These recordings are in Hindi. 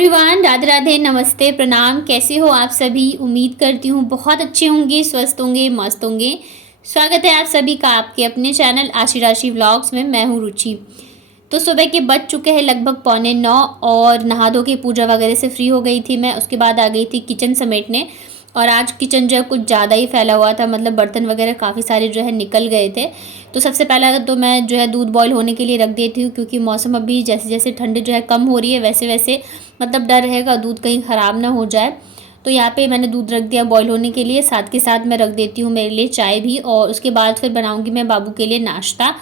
एवरीवन, राधे राधे, नमस्ते, प्रणाम। कैसे हो आप सभी? उम्मीद करती हूँ बहुत अच्छे होंगे, स्वस्थ होंगे, मस्त होंगे। स्वागत है आप सभी का आपके अपने चैनल आशी राशि व्लॉग्स में। मैं हूँ रुचि। तो सुबह के बज चुके हैं लगभग 8:45 और नहा धो के पूजा वगैरह से फ्री हो गई थी मैं। उसके बाद आ गई थी किचन समेटने। और आज किचन जो है कुछ ज़्यादा ही फैला हुआ था, मतलब बर्तन वगैरह काफ़ी सारे जो है निकल गए थे। तो सबसे पहला तो मैं जो है दूध बॉईल होने के लिए रख देती हूँ, क्योंकि मौसम अभी जैसे जैसे ठंड जो है कम हो रही है, वैसे वैसे मतलब डर रहेगा दूध कहीं ख़राब ना हो जाए। तो यहाँ पे मैंने दूध रख दिया बॉईल होने के लिए। साथ के साथ मैं रख देती हूँ मेरे लिए चाय भी, और उसके बाद फिर बनाऊँगी मैं बाबू के लिए नाश्ता।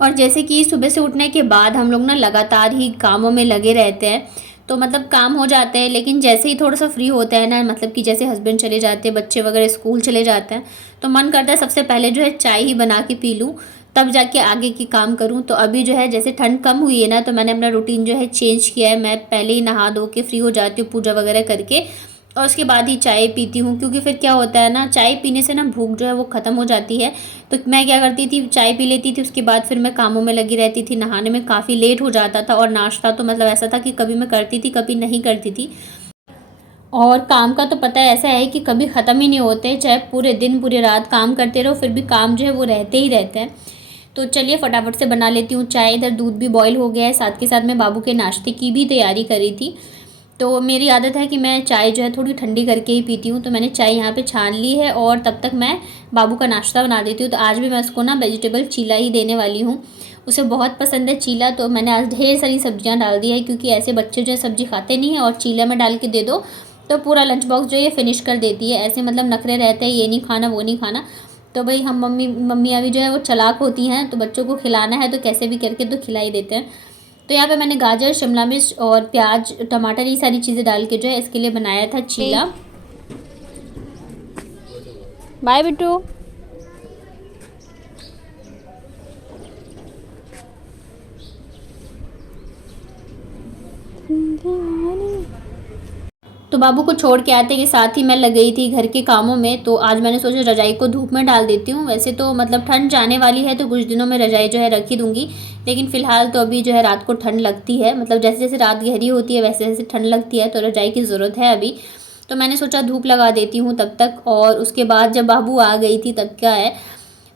और जैसे कि सुबह से उठने के बाद हम लोग ना लगातार ही कामों में लगे रहते हैं, तो मतलब काम हो जाते हैं, लेकिन जैसे ही थोड़ा सा फ्री होता है ना, मतलब कि जैसे हस्बैंड चले जाते हैं, बच्चे वगैरह स्कूल चले जाते हैं, तो मन करता है सबसे पहले जो है चाय ही बना के पी लूँ, तब जाके आगे की काम करूँ। तो अभी जो है जैसे ठंड कम हुई है ना, तो मैंने अपना रूटीन जो है चेंज किया है। मैं पहले ही नहा धो के फ्री हो जाती हूँ पूजा वगैरह करके, और उसके बाद ही चाय पीती हूँ। क्योंकि फिर क्या होता है ना, चाय पीने से ना भूख जो है वो ख़त्म हो जाती है। तो मैं क्या करती थी, चाय पी लेती थी, उसके बाद फिर मैं कामों में लगी रहती थी। नहाने में काफ़ी लेट हो जाता था, और नाश्ता तो मतलब ऐसा था कि कभी मैं करती थी कभी नहीं करती थी। और काम का तो पता है ऐसा है कि कभी ख़त्म ही नहीं होते, चाहे पूरे दिन पूरी रात काम करते रहो, फिर भी काम जो है वो रहते ही रहते हैं। तो चलिए फटाफट से बना लेती हूँ चाय। इधर दूध भी बॉईल हो गया है, साथ के साथ मैं बाबू के नाश्ते की भी तैयारी करी थी। तो मेरी आदत है कि मैं चाय जो है थोड़ी ठंडी करके ही पीती हूँ। तो मैंने चाय यहाँ पे छान ली है, और तब तक मैं बाबू का नाश्ता बना देती हूँ। तो आज भी मैं उसको ना वेजिटेबल चीला ही देने वाली हूँ। उसे बहुत पसंद है चीला, तो मैंने आज ढेर सारी सब्जियाँ डाल दी है, क्योंकि ऐसे बच्चे जो है सब्जी खाते नहीं हैं, और चीला में डाल के दे दो तो पूरा लंच बॉक्स जो है फिनिश कर देती है। ऐसे मतलब नखरे रहते हैं, ये नहीं खाना वो नहीं खाना। तो भाई हम मम्मियाँ भी जो है वो चालाक होती हैं, तो बच्चों को खिलाना है तो कैसे भी करके तो खिला ही देते हैं। तो यहाँ पे मैंने गाजर, शिमला मिर्च और प्याज, टमाटर, ये सारी चीज़ें डाल के जो है इसके लिए बनाया था चीला। बाय बिट्टू। तो बाबू को छोड़ के आते के साथ ही मैं लग गई थी घर के कामों में। तो आज मैंने सोचा रजाई को धूप में डाल देती हूँ। वैसे तो मतलब ठंड जाने वाली है, तो कुछ दिनों में रजाई जो है रख ही दूँगी, लेकिन फ़िलहाल तो अभी जो है रात को ठंड लगती है, मतलब जैसे जैसे रात गहरी होती है वैसे वैसे ठंड लगती है, तो रजाई की ज़रूरत है अभी। तो मैंने सोचा धूप लगा देती हूँ तब तक। और उसके बाद जब बाबू आ गई थी तब क्या है,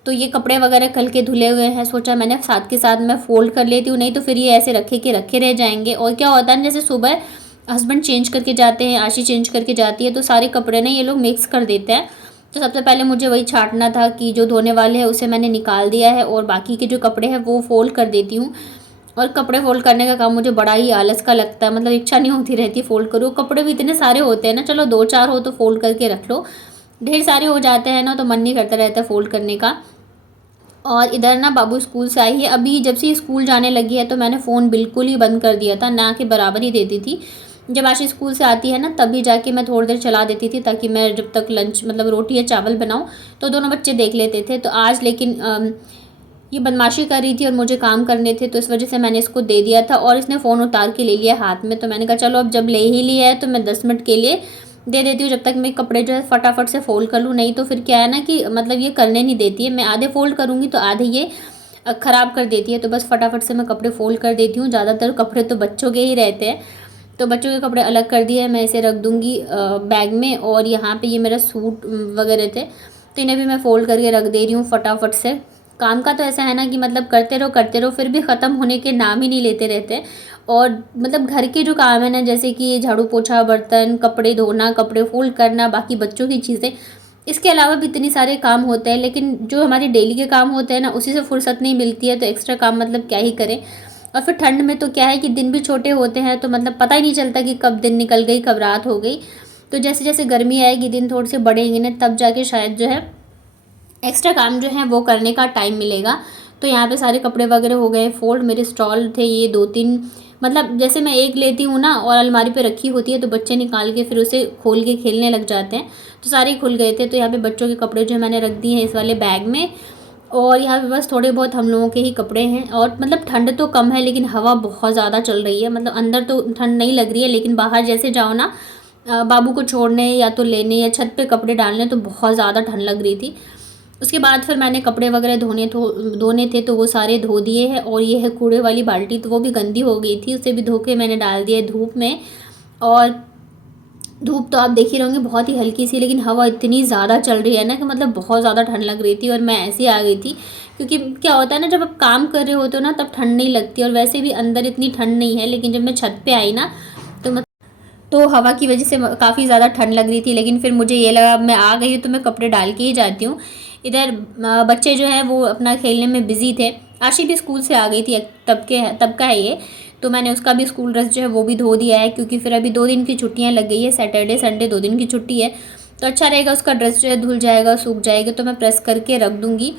तो ये कपड़े वगैरह कल के धुले हुए हैं, सोचा मैंने साथ के साथ मैं फ़ोल्ड कर लेती हूँ, नहीं तो फिर ये ऐसे रखे के रखे रह जाएंगे। और क्या होता है ना, जैसे सुबह हस्बैंड चेंज करके जाते हैं, आशी चेंज करके जाती है, तो सारे कपड़े ना ये लोग मिक्स कर देते हैं। तो सबसे पहले मुझे वही छांटना था कि जो धोने वाले हैं उसे मैंने निकाल दिया है, और बाकी के जो कपड़े हैं वो फ़ोल्ड कर देती हूँ। और कपड़े फ़ोल्ड करने का काम मुझे बड़ा ही आलस का लगता है, मतलब इच्छा नहीं होती रहती फ़ोल्ड करूँ। कपड़े भी इतने सारे होते हैं ना, चलो 2-4 हो तो फ़ोल्ड करके रख लो, ढेर सारे हो जाते हैं ना तो मन नहीं करता रहता फ़ोल्ड करने का। और इधर ना बाबू स्कूल से आई है अभी। जब से स्कूल जाने लगी है तो मैंने फ़ोन बिल्कुल ही बंद कर दिया था, ना के बराबर ही देती थी। जब आशी स्कूल से आती है ना तभी जाके मैं थोड़ी देर चला देती थी, ताकि मैं जब तक लंच मतलब रोटी या चावल बनाऊँ तो दोनों बच्चे देख लेते थे। तो आज लेकिन ये बदमाशी कर रही थी और मुझे काम करने थे, तो इस वजह से मैंने इसको दे दिया था, और इसने फ़ोन उतार के ले लिया हाथ में। तो मैंने कहा चलो अब जब ले ही लिया है तो मैं 10 मिनट के लिए दे देती हूँ, जब तक मैं कपड़े जो है फटाफट से फ़ोल्ड कर लूँ। नहीं तो फिर क्या है ना कि मतलब ये करने नहीं देती है, मैं आधे फ़ोल्ड करूँगी तो आधे ये ख़राब कर देती है। तो बस फटाफट से मैं कपड़े फ़ोल्ड कर देती हूँ। ज़्यादातर कपड़े तो बच्चों के ही रहते हैं, तो बच्चों के कपड़े अलग कर दिए हैं, मैं इसे रख दूँगी बैग में। और यहाँ पे ये मेरा सूट वगैरह थे, तो इन्हें भी मैं फ़ोल्ड करके रख दे रही हूँ फटाफट से। काम का तो ऐसा है ना कि मतलब करते रहो फिर भी ख़त्म होने के नाम ही नहीं लेते रहते। और मतलब घर के जो काम है ना, जैसे कि झाड़ू पोछा, बर्तन, कपड़े धोना, कपड़े फ़ोल्ड करना, बाकी बच्चों की चीज़ें, इसके अलावा भी इतने सारे काम होते हैं, लेकिन जो हमारे डेली के काम होते हैं ना उसी से फुर्सत नहीं मिलती है, तो एक्स्ट्रा काम मतलब क्या ही करें। और फिर ठंड में तो क्या है कि दिन भी छोटे होते हैं, तो मतलब पता ही नहीं चलता कि कब दिन निकल गई कब रात हो गई। तो जैसे जैसे गर्मी आएगी, दिन थोड़े से बढ़ेंगे ना, तब जाके शायद जो है एक्स्ट्रा काम जो है वो करने का टाइम मिलेगा। तो यहाँ पे सारे कपड़े वगैरह हो गए फ़ोल्ड। मेरे स्टॉल थे ये 2-3, मतलब जैसे मैं एक लेती हूँ ना और अलमारी पे रखी होती है, तो बच्चे निकाल के फिर उसे खोल के खेलने लग जाते हैं, तो सारे खुल गए थे। तो यहाँ पे बच्चों के कपड़े जो है मैंने रख दिए हैं इस वाले बैग में। और यहाँ पे बस थोड़े बहुत हम लोगों के ही कपड़े हैं। और मतलब ठंड तो कम है, लेकिन हवा बहुत ज़्यादा चल रही है। मतलब अंदर तो ठंड नहीं लग रही है, लेकिन बाहर जैसे जाओ ना बाबू को छोड़ने या तो लेने या छत पे कपड़े डालने, तो बहुत ज़्यादा ठंड लग रही थी। उसके बाद फिर मैंने कपड़े वगैरह धोने थे तो वो सारे धो दिए हैं। और ये है कूड़े वाली बाल्टी, तो वो भी गंदी हो गई थी, उसे भी धो के मैंने डाल दिया धूप में। और धूप तो आप देख ही रहोगे बहुत ही हल्की सी, लेकिन हवा इतनी ज़्यादा चल रही है ना कि मतलब बहुत ज़्यादा ठंड लग रही थी। और मैं ऐसे ही आ गई थी, क्योंकि क्या होता है ना, जब आप काम कर रहे होते हो ना तब ठंड नहीं लगती, और वैसे भी अंदर इतनी ठंड नहीं है। लेकिन जब मैं छत पे आई ना तो हवा की वजह से काफ़ी ज़्यादा ठंड लग रही थी। लेकिन फिर मुझे ये लगा मैं आ गई हूँ तो मैं कपड़े डाल के ही जाती हूँ। इधर बच्चे जो हैं वो अपना खेलने में बिज़ी थे। आशी भी स्कूल से आ गई थी, तब का है ये। तो मैंने उसका भी स्कूल ड्रेस जो है वो भी धो दिया है, क्योंकि फिर अभी 2 दिन की छुट्टियाँ लग गई है, सैटरडे संडे 2 दिन की छुट्टी है। तो अच्छा रहेगा, उसका ड्रेस जो है धुल जाएगा, सूख जाएगा, तो मैं प्रेस करके रख दूँगी।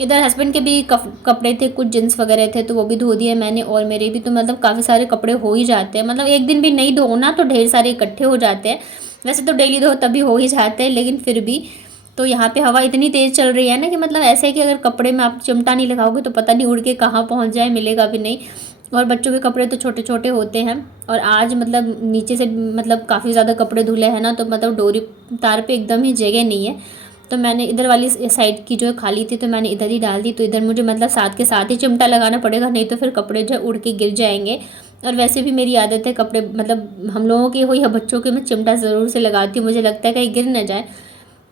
इधर हस्बैंड के भी कपड़े थे, कुछ जींस वगैरह थे तो वो भी धो दिए मैंने। और मेरे भी तो मतलब काफ़ी सारे कपड़े हो ही जाते हैं, मतलब एक दिन भी नहीं धो ना तो ढेर सारे इकट्ठे हो जाते हैं। वैसे तो डेली धो तभी हो ही जाते हैं, लेकिन फिर भी तो यहाँ पे हवा इतनी तेज़ चल रही है ना कि मतलब ऐसे है कि अगर कपड़े में आप चिमटा नहीं लगाओगे तो पता नहीं उड़ के कहाँ पहुँच जाए, मिलेगा भी नहीं। और बच्चों के कपड़े तो छोटे छोटे होते हैं। और आज मतलब नीचे से मतलब काफ़ी ज़्यादा कपड़े धुले हैं ना, तो मतलब डोरी तार पे एकदम ही जगह नहीं है। तो मैंने इधर वाली साइड की जो खाली थी तो मैंने इधर ही डाल दी। तो इधर मुझे मतलब साथ के साथ ही चिमटा लगाना पड़ेगा, नहीं तो फिर कपड़े जो उड़ के गिर जाएंगे। और वैसे भी मेरी आदत है कपड़े मतलब हम लोगों के हो या बच्चों के, मैं चिमटा ज़रूर से लगाती हूँ, मुझे लगता है कहीं गिर ना जाए,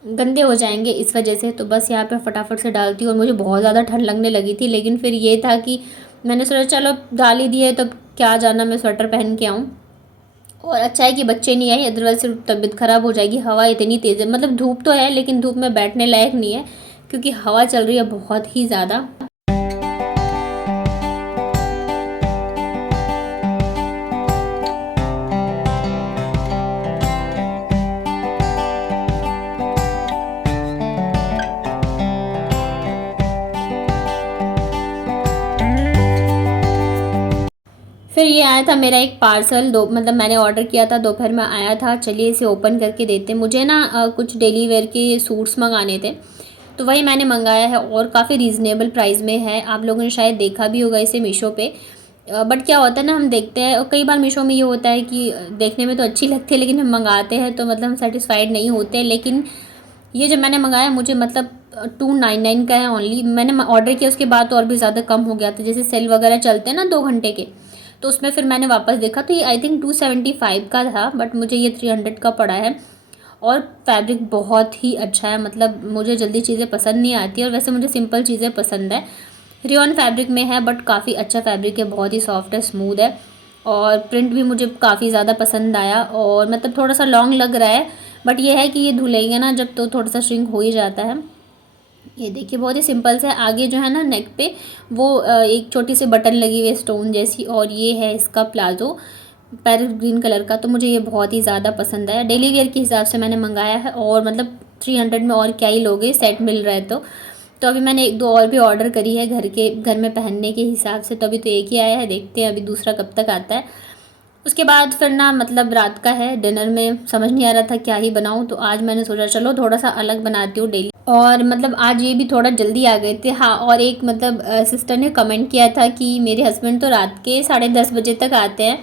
गंदे हो जाएंगे इस वजह से। तो बस यहाँ पे फटाफट से डालती हूँ। और मुझे बहुत ज़्यादा ठंड लगने लगी थी, लेकिन फिर ये था कि मैंने सोचा चलो डाल ही दिए तो क्या जाना मैं स्वेटर पहन के आऊँ। और अच्छा है कि बच्चे नहीं आए, अदरवाइज सिर्फ तबीयत ख़राब हो जाएगी। हवा इतनी तेज़ है, मतलब धूप तो है लेकिन धूप में बैठने लायक नहीं है, क्योंकि हवा चल रही है बहुत ही ज़्यादा। फिर ये आया था मेरा एक पार्सल, दो मतलब मैंने ऑर्डर किया था, दोपहर में आया था। चलिए इसे ओपन करके देते हैं। मुझे ना कुछ डेली वेयर के सूट्स मंगाने थे, तो वही मैंने मंगाया है और काफ़ी रीज़नेबल प्राइस में है। आप लोगों ने शायद देखा भी होगा इसे मीशो पे। बट क्या होता है ना, हम देखते हैं और कई बार मीशो में ये होता है कि देखने में तो अच्छी लगती है, लेकिन हम मंगाते हैं तो मतलब हम सेटिस्फाइड नहीं होते। लेकिन ये जब मैंने मंगाया मुझे मतलब 299 का है ओनली। मैंने ऑर्डर किया उसके बाद तो और भी ज़्यादा कम हो गया था, जैसे सेल वगैरह चलते हैं ना 2 घंटे के, तो उसमें फिर मैंने वापस देखा तो ये आई थिंक 275 का था, बट मुझे ये 300 का पड़ा है। और फैब्रिक बहुत ही अच्छा है, मतलब मुझे जल्दी चीज़ें पसंद नहीं आती और वैसे मुझे सिंपल चीज़ें पसंद है। रेयॉन फैब्रिक में है, बट काफ़ी अच्छा फैब्रिक है, बहुत ही सॉफ्ट है, स्मूथ है। और प्रिंट भी मुझे काफ़ी ज़्यादा पसंद आया। और मतलब थोड़ा सा लॉन्ग लग रहा है, बट ये है कि ये धुलेंगे ना जब तो थोड़ा सा श्रिंक हो ही जाता है। ये देखिए बहुत ही सिंपल से आगे जो है ना नेक पे वो एक छोटी सी बटन लगी हुई है स्टोन जैसी। और ये है इसका प्लाजो पैरेट ग्रीन कलर का, तो मुझे ये बहुत ही ज़्यादा पसंद आया। डेली वेयर के हिसाब से मैंने मंगाया है और मतलब 300 में और क्या ही लोगे, सेट मिल रहा है तो अभी मैंने 1-2 और भी ऑर्डर करी है घर में पहनने के हिसाब से। तो अभी तो एक ही आया है, देखते हैं अभी दूसरा कब तक आता है। उसके बाद फिर ना मतलब रात का है, डिनर में समझ नहीं आ रहा था क्या ही बनाऊं, तो आज मैंने सोचा चलो थोड़ा सा अलग बनाती हूँ डेली। और मतलब आज ये भी थोड़ा जल्दी आ गए थे। हाँ, और एक मतलब सिस्टर ने कमेंट किया था कि मेरे हस्बैंड तो रात के 10:30 बजे तक आते हैं,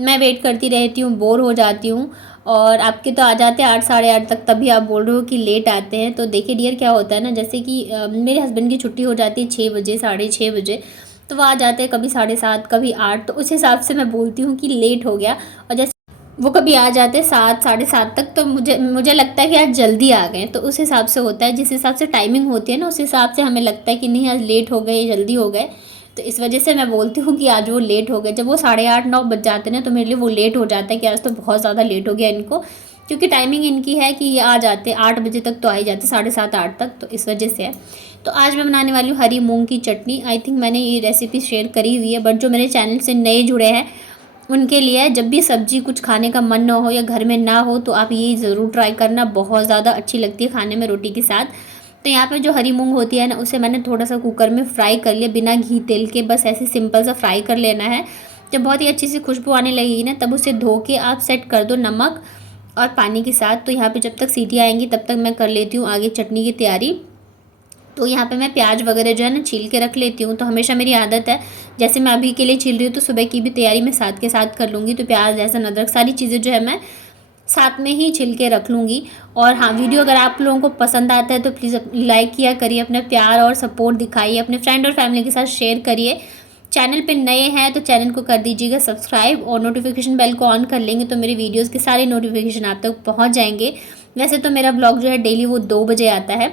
मैं वेट करती रहती हूँ, बोर हो जाती हूँ। और आपके तो आ जाते हैं 8 साढ़े 8 तक, तभी आप बोल रहे हो कि लेट आते हैं। तो देखिए डियर क्या होता है ना, जैसे कि मेरे हस्बैंड की छुट्टी हो जाती है 6 बजे 6:30 बजे, तो वो आ जाते हैं कभी 7:30 कभी 8, तो उस हिसाब से मैं बोलती हूँ कि लेट हो गया। और जैसे वो कभी आ जाते हैं 7 7:30 तक, तो मुझे लगता है कि आज जल्दी आ गए। तो उस हिसाब से होता है, जिस हिसाब से टाइमिंग होती है ना उस हिसाब से हमें लगता है कि नहीं आज लेट हो गए, जल्दी हो गए। तो इस वजह से मैं बोलती हूँ कि आज वो लेट हो गए। जब वो 8:30 9 बज जाते हैं ना तो मेरे लिए वो लेट हो जाता है कि आज तो बहुत ज़्यादा लेट हो गया इनको, क्योंकि टाइमिंग इनकी है कि ये आ जाते 8 बजे तक, तो आ ही जाते 7:30 8 तक, तो इस वजह से है। तो आज मैं बनाने वाली हूँ हरी मूंग की चटनी। आई थिंक मैंने ये रेसिपी शेयर करी हुई है, बट जो मेरे चैनल से नए जुड़े हैं उनके लिए, जब भी सब्जी कुछ खाने का मन ना हो या घर में ना हो तो आप ये ज़रूर ट्राई करना, बहुत ज़्यादा अच्छी लगती है खाने में रोटी के साथ। तो यहाँ पे जो हरी मूंग होती है ना उसे मैंने थोड़ा सा कुकर में फ्राई कर लिया बिना घी तेल के, बस ऐसे सिंपल सा फ्राई कर लेना है। जब बहुत ही अच्छी सी खुशबू आने लगेगी ना तब उसे धो के आप सेट कर दो नमक और पानी के साथ। तो यहाँ पे जब तक सीटी आएंगी तब तक मैं कर लेती हूँ आगे चटनी की तैयारी। तो यहाँ पे मैं प्याज वगैरह जो है ना छील के रख लेती हूँ। तो हमेशा मेरी आदत है, जैसे मैं अभी के लिए छील रही हूँ तो सुबह की भी तैयारी मैं साथ के साथ कर लूँगी। तो प्याज लहसुन अदरक सारी चीज़ें जो है मैं साथ में ही छिलके रख लूँगी। और हाँ, वीडियो अगर आप लोगों को पसंद आता है तो प्लीज़ लाइक किया करिए, अपना प्यार और सपोर्ट दिखाइए, अपने फ्रेंड और फैमिली के साथ शेयर करिए। चैनल पे नए हैं तो चैनल को कर दीजिएगा सब्सक्राइब और नोटिफिकेशन बेल को ऑन कर लेंगे तो मेरे वीडियोस के सारे नोटिफिकेशन आप तक पहुंच जाएंगे। वैसे तो मेरा ब्लॉग जो है डेली वो 2 बजे आता है।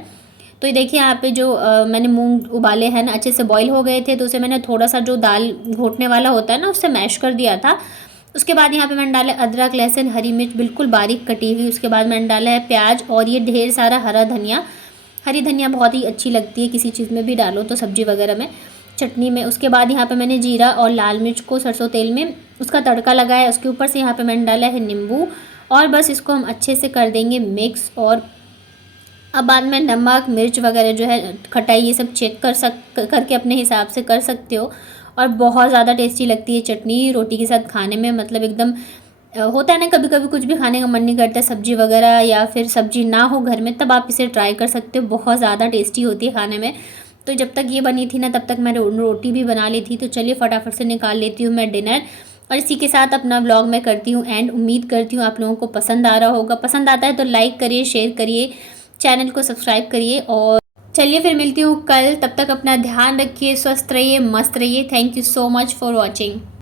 तो ये देखिए यहाँ पे जो मैंने मूंग उबाले हैं ना, अच्छे से बॉईल हो गए थे, तो उसे मैंने थोड़ा सा जो दाल घोटने वाला होता है ना, उससे मैश कर दिया था। उसके बाद यहाँ पे मैंने डाला अदरक, लहसुन, हरी मिर्च बिल्कुल बारीक कटी हुई। उसके बाद मैंने डाला है प्याज और ये ढेर सारा हरा धनिया। हरी धनिया बहुत ही अच्छी लगती है, किसी चीज़ में भी डालो तो सब्जी वगैरह में, चटनी में। उसके बाद यहाँ पे मैंने जीरा और लाल मिर्च को सरसों तेल में उसका तड़का लगाया। उसके ऊपर से यहाँ पे मैंने डाला है नींबू और बस इसको हम अच्छे से कर देंगे मिक्स। और अब बाद में नमक, मिर्च वगैरह जो है, खटाई, ये सब चेक करके अपने हिसाब से कर सकते हो। और बहुत ज़्यादा टेस्टी लगती है चटनी रोटी के साथ खाने में। मतलब एकदम होता है ना, कभी कभी कुछ भी खाने का मन नहीं करता, सब्जी वगैरह या फिर सब्जी ना हो घर में, तब आप इसे ट्राई कर सकते हो। बहुत ज़्यादा टेस्टी होती है खाने में। तो जब तक ये बनी थी ना, तब तक मैं रोटी भी बना ली थी। तो चलिए फटाफट से निकाल लेती हूँ मैं डिनर। और इसी के साथ अपना व्लॉग मैं करती हूँ एंड। उम्मीद करती हूँ आप लोगों को पसंद आ रहा होगा। पसंद आता है तो लाइक करिए, शेयर करिए, चैनल को सब्सक्राइब करिए। और चलिए फिर मिलती हूँ कल। तब तक अपना ध्यान रखिए, स्वस्थ रहिए, मस्त रहिए। Thank you so much for watching.